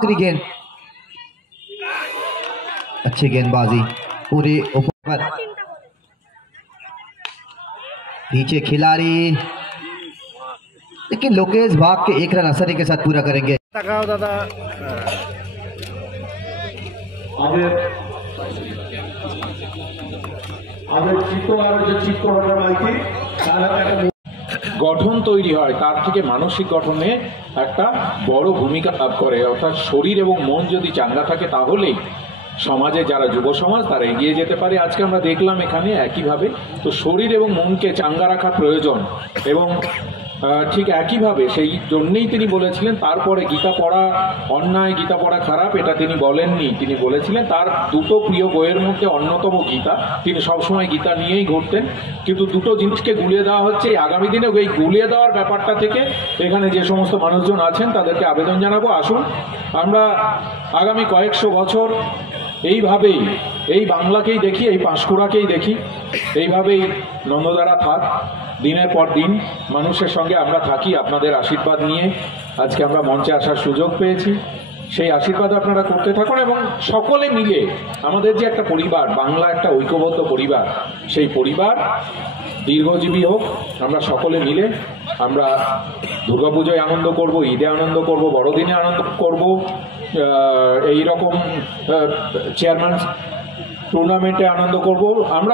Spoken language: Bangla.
आखिरी गेंद, अच्छी गेंदबाजी पूरे ऊपर, पीछे खिलाड़ी, लेकिन लोकेश भाग के एक रन आसानी के साथ पूरा करेंगे। গঠন তৈরি হয় তার থেকে মানসিক গঠনে একটা বড় ভূমিকা লাভ করে, অর্থাৎ শরীর এবং মন যদি চাঙ্গা থাকে তাহলেই সমাজে যারা যুব সমাজ তারা এগিয়ে যেতে পারে। আজকে আমরা দেখলাম এখানে একইভাবে তো শরীর এবং মনকে চাঙ্গা রাখা প্রয়োজন, এবং ঠিক একইভাবে সেই জন্যেই তিনি বলেছিলেন তারপরে গীতা পড়া অন্যায়, গীতা পড়া খারাপ, এটা তিনি বলেননি। তিনি বলেছিলেন তার দুটো প্রিয় বইয়ের মধ্যে অন্যতম গীতা, তিনি সবসময় গীতা নিয়েই ঘুরতেন, কিন্তু দুটো জিনিসকে গুলিয়ে দেওয়া হচ্ছে। আগামী দিনে এই গুলিয়ে দেওয়ার ব্যাপারটা থেকে এখানে যে সমস্ত মানুষজন আছেন তাদেরকে আবেদন জানাবো, আসুন আমরা আগামী কয়েকশো বছর এইভাবেই এই বাংলাকেই দেখি, এই পাঁশকুড়াকেই দেখি, এইভাবেই নন্দদারা থাক, দিনের পর দিন মানুষের সঙ্গে আমরা থাকি আপনাদের আশীর্বাদ নিয়ে। আজকে আমরা মঞ্চে আসার সুযোগ পেয়েছি, সেই আশীর্বাদ আপনারা করতে থাকুন, এবং সকলে মিলে আমাদের যে একটা পরিবার, বাংলা একটা ঐক্যবদ্ধ পরিবার, সেই পরিবার দীর্ঘজীবী হোক। আমরা সকলে মিলে আমরা দুর্গাপুজোয় আনন্দ করব, ঈদে আনন্দ করব, বড়দিনে আনন্দ করব, এই রকম চেয়ারম্যান টুর্নামেন্টে আনন্দ করব আমরা।